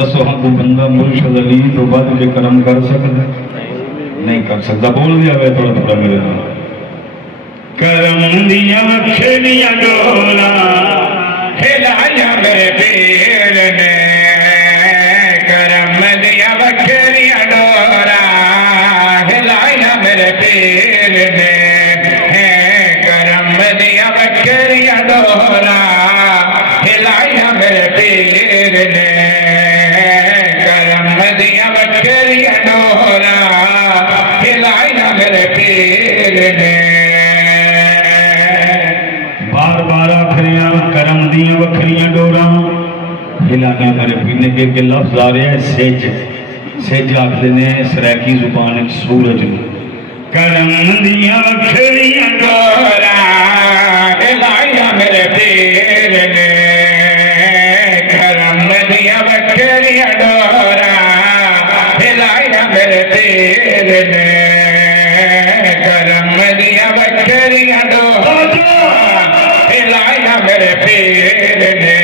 दसो हाँ कोई बंदा मुर्शद अली तो बद के कर्म कर सकता नहीं कर सकता। बोल दिया वे थोड़ा थोड़ा मेरे नाल करम दिया खेलियां डोला हिलाया मेरे पीर ने करम दिया बखेलियां डोला हिलाया मेरे पीर ने करम दिया बखेलियां डोला हिलाया मेरे पीर ने करम दिया बखेलियां डोला हिलाया मेरे पीर ने बार बार आखरियां करम दिया बखरियां डोरा हिलाने मेरे पीने के लफ्ज आ रहे हैं सेज सेज आखते ने सराकी जुबान सूरज करम दिया बखरियां डोरा हिलाया मेरे पीर ने करम दिया बखरियां डोरा हिलाया मेरे पीर ने करम दिया बखरियां डोरा हिलाया मेरे पीर ने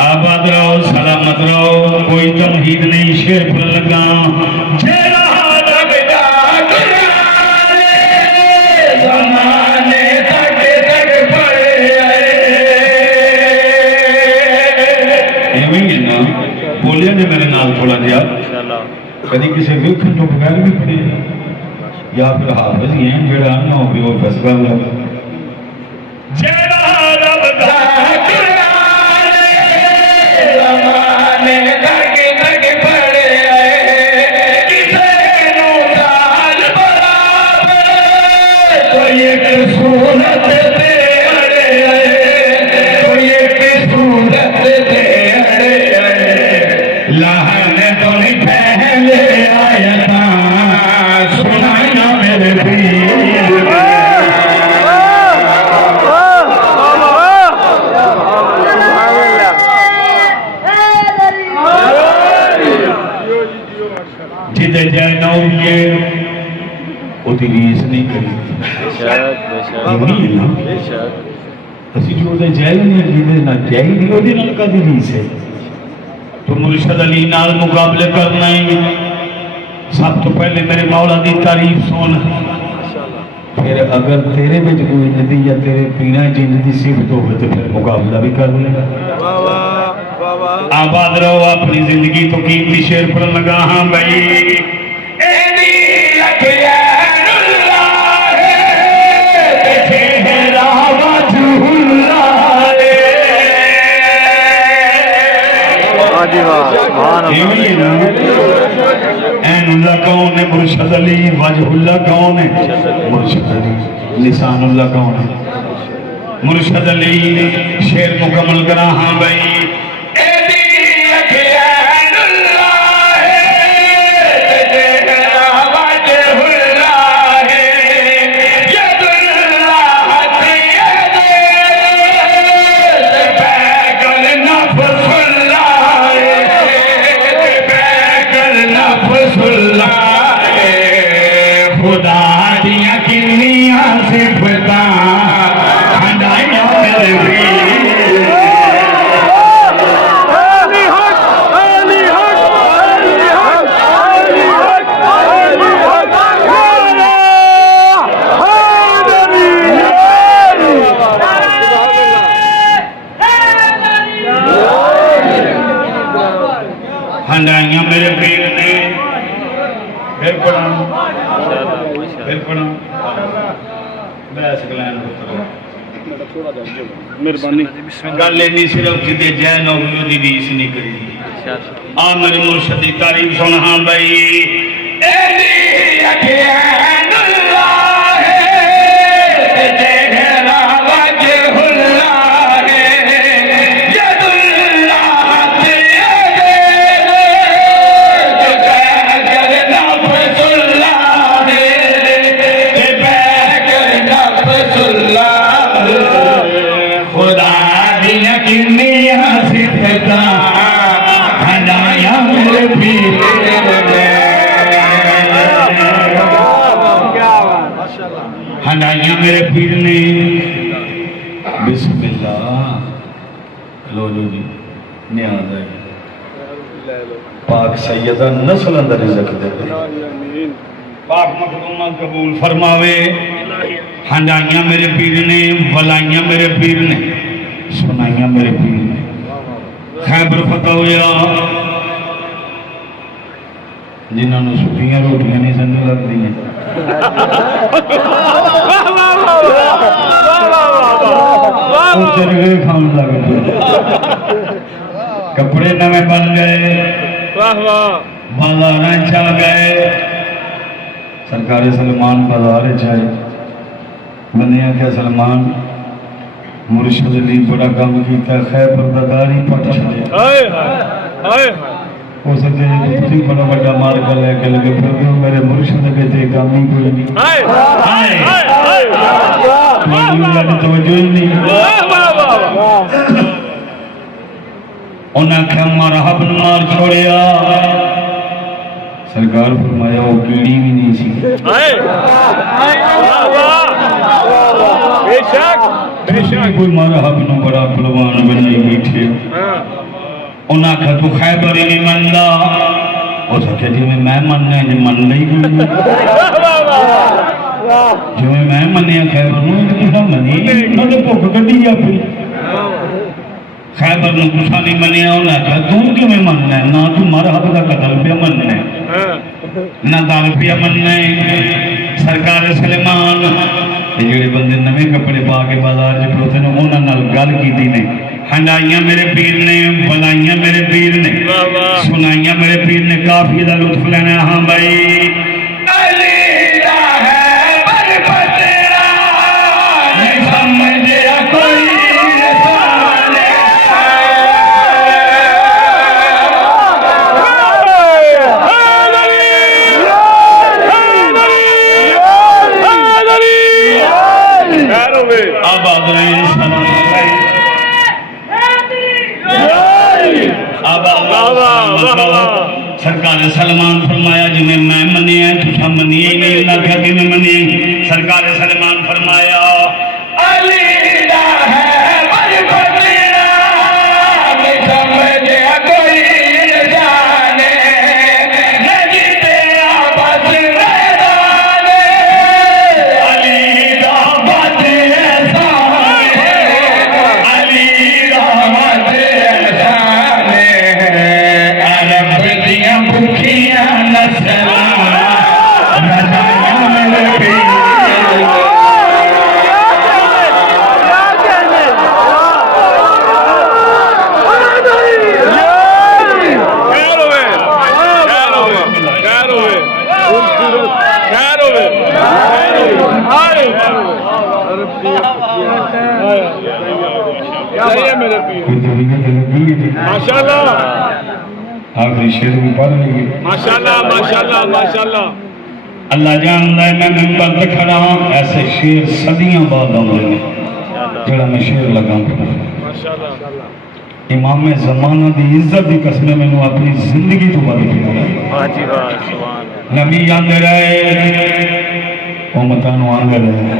आबाद रहो सलामत रहो कोई तमहीद नहीं शेर पर लगा बोलिए ने मेरे नाल थोड़ा जिया कभी किसी वेखन तो बगैर भी पढ़े या फिर हाफिज ही हैं जेड़ा ना हो वो फसगा रीस नहीं करी तो मुर्शद अली नाल मुकाबले करना ही सब तो पहले मेरे मौला की तारीफ सुन फिर अगर तेरे में कोई नदी या तेरे पीना जिंद की सिफत हो तो फिर मुकाबला भी कर लेगा। आबाद रहो अपनी जिंदगी तो कीमती शेर पर लगा हाँ भाई कौन है मुर्शद अली वजहुल्लाह कौन है मुर्शद अली निशानुल्लाह कौन है मुर्शद अली शेर मुकम्मल करा हाँ भाई हंडाइया मेरे पीर ने फिर पढ़ा मेहरबानी गल इन्नी सिर्फ जिदे जैन होगी रीस नहीं करी आ मेरे मुर्शद की तारीफ सुन हाँ भाई खुदा सारिया किन्निया सिफता हनाया मेरे पीर ने, हनाया मेरे पीर ने। बिस्मिल्लाह लो जी न्याज है पाक सैयदा नस्ल अंदर रिज़्क़ दे पाक मखदूमा कबूल फरमावे। हंडाइयां मेरे पीर ने, वलाइयां मेरे पीर ने, सुनाइयां मेरे पीर ने। खैबर फतह होया जिन्होंने सुखियां रोटियां नहीं समझ लगती चरगे खान लग पे, कपड़े नवे बन गए, बाजार आ गए। सरकार सलमान बाजार आए, मनिया क्या सलमान मुर्शद ने बड़ा काम किया, खैबर दादारी पट छड़िया। हो सकते तुम बड़ा बड़ा मार्ग लैके लगे फिर मेरे मुर्शद के ते काम ही कोई नहीं, तवज्जो ही नहीं। उन्हें आख्या मरहब मार छोड़िया। सरकार फरमाया वो कीड़ी भी नहीं सी, कोई मरहब न बड़ा पहलवान बनाई बैठे। उन्हें आख्या तू खैबर ही नहीं मनदा, उस आख्या जिवें मैं मनना है मन नहीं जिवें मैं मनिया खैबर नूं मनी उन्होंने भुख कढ़ी अपनी। खैबर ने गुस्सा नहीं मनिया, उन्हें आख्या तू किवें मनना है, ना तू मरहब का कतल पे मनना है ना दाल पिया मनना है। सरकार सलेमान जेड़े बंदे नवे कपड़े पा के बाजार च खड़ोते ने उन्हां नाल गल कीती ने। हंडाइयां मेरे पीर ने, बुलाइयां मेरे पीर ने, सुनाइयां मेरे पीर ने। काफी दा लुत्फ लेना। हाँ भाई सरकार सलमान फरमाया जिन्हें मैं मनिया तुसा मनिए ही नहीं, उन्हें आख्या कि मैं मनिए। सरकार सलमान फरमाया अली दा है बरबतेरा नहीं समझे कोई जाने नहीं तेरा बस मैदाने अली दा बात सामने अली दा बात सामने अरब दिया भूखियां नस्ल आखिरी शेर भी पढ़ लेंगे। माशाल्लाह माशाल्लाह माशाल्लाह। अल्लाह जानता है मैं मिंबर पे खड़ा हूं, ऐसे शेर सदियां बाद आते हैं जेड़ा मैं शेर लगा माशाल्लाह। इमाम ज़माना दी इज्जत दी कसम मैनू अपनी जिंदगी तो बद पिया। वाह जी वाह सुभान अल्लाह। नबी आंदे रहे उम्मतां नूं आंदे रहे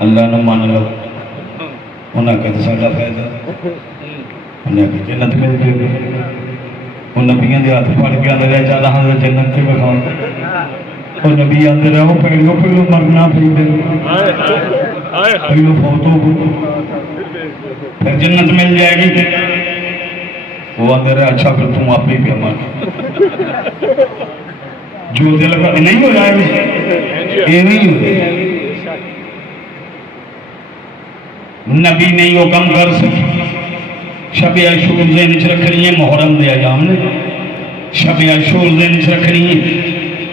अल्लाह ने मान लो, उन्हें कहते साडा फायदा, उन्हें कि जन्नत मिल जाएगी। वो नबियों के हाथ फड़ के आते रहे चल हाँ जन्नत से विखाओ, और नबी आते रहे वो पहलो पहलो मरना पहलो फौत हो फिर जन्नत मिल जाएगी। वो आते रहे अच्छा फिर तुम आप ही भी मर जो दिल का नहीं हो जाएगा ये नहीं हो। नबी नहीं वो कम कर सके। शबे अशूर दिन च रखनी है, मुहर्रम दे अयाम ने शबे अशूर दिन च रखनी है।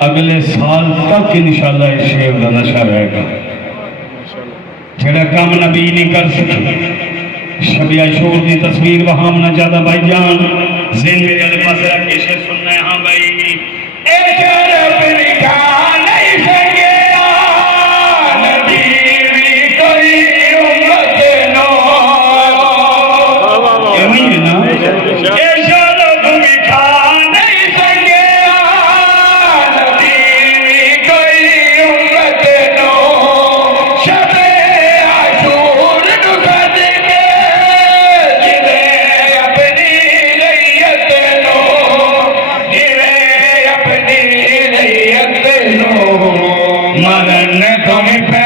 अगले साल तक इंशाअल्लाह इस शेर का नशा रहेगा जेड़ा काम नबी नहीं कर सके। शबे अशूर की तस्वीर वहां ना ज्यादा भाईजान जिन में जल पास रख के शेर सुनना है। हाँ भाई मरण तो